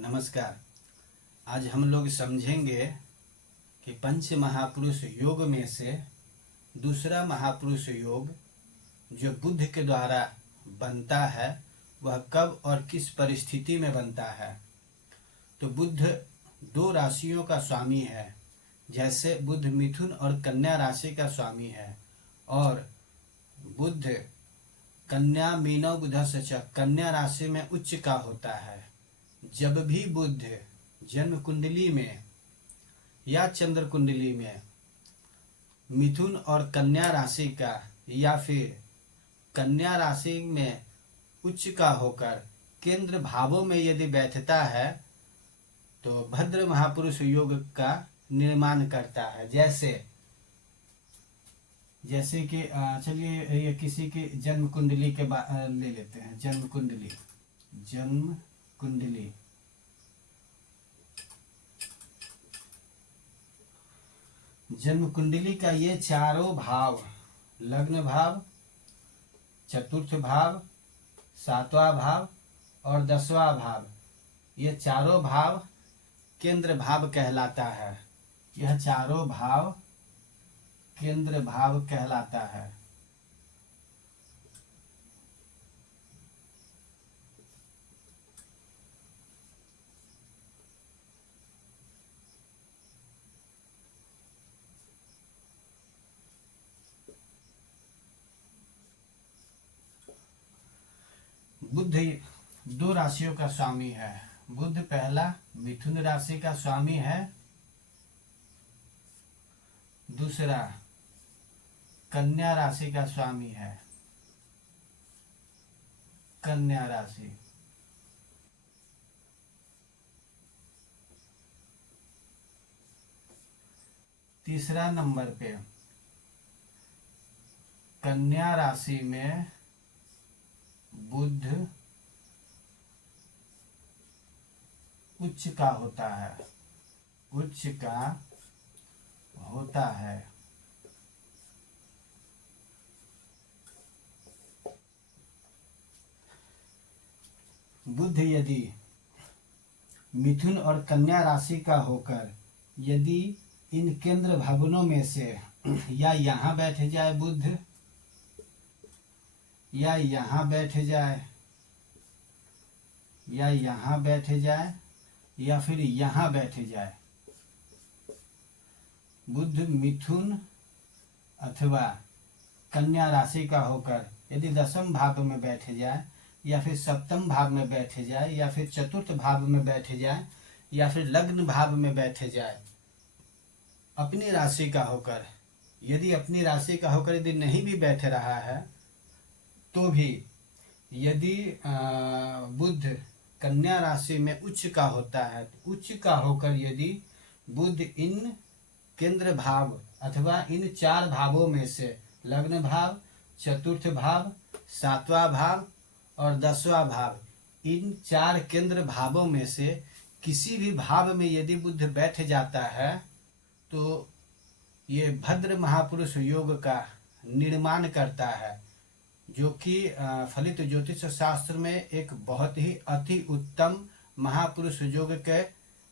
नमस्कार। आज हम लोग समझेंगे कि पंच महापुरुष योग में से दूसरा महापुरुष योग जो बुद्ध के द्वारा बनता है वह कब और किस परिस्थिति में बनता है। तो बुद्ध दो राशियों का स्वामी है। जैसे बुद्ध मिथुन और कन्या राशि का स्वामी है और बुद्ध कन्या मीनव बुधस्य च कन्या राशि में उच्च का होता है। जब भी बुद्ध जन्म कुंडली में या चंद्र कुंडली में मिथुन और कन्या राशि का या फिर कन्या राशि में उच्च का होकर केंद्र भावों में यदि बैठता है तो भद्र महापुरुष योग का निर्माण करता है। जैसे कि चलिए ये किसी की जन्म कुंडली के ले लेते हैं। जन्म कुंडली जन्म कुंडली का ये चारों भाव, लग्न भाव, चतुर्थ भाव, सातवां भाव और 10वां भाव, ये चारों भाव केंद्र भाव कहलाता है। यह चारों भाव केंद्र भाव कहलाता है। बुद्ध दो राशियों का स्वामी है। बुद्ध पहला मिथुन राशि का स्वामी है, दूसरा कन्या राशि का स्वामी है। कन्या राशि तीसरा नंबर पे कन्या राशि में बुद्ध उच्च का होता है। उच्च का होता है। बुद्ध यदि मिथुन और कन्या राशि का होकर यदि इन केंद्र भवनों में से या यहाँ बैठ जाए बुद्ध, या यहाँ बैठ जाए, या यहाँ बैठ जाए, या फिर यहाँ बैठ जाए। बुद्ध मिथुन अथवा कन्या राशि का होकर यदि 10वें भाव में बैठ जाए, या फिर 7वें भाव में बैठ जाए, या फिर चतुर्थ भाव में बैठ जाए, या फिर लग्न भाव में बैठ जाए, अपनी राशि का होकर, यदि अपनी राशि का होकर यदि नहीं भी बैठ रहा है तो भी यदि बुद्ध कन्या राशि में उच्च का होता है, तो उच्च का होकर यदि बुद्ध इन केंद्र भाव अथवा इन चार भावों में से लग्न भाव, चतुर्थ भाव, सातवां भाव और 10वां भाव, इन चार केंद्र भावों में से किसी भी भाव में यदि बुद्ध बैठ जाता है तो ये भद्र महापुरुष योग का निर्माण करता है, जो कि फलित ज्योतिष शास्त्र में एक बहुत ही अति उत्तम महापुरुष योग के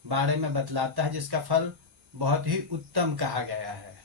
बारे में बतलाता है, जिसका फल बहुत ही उत्तम कहा गया है।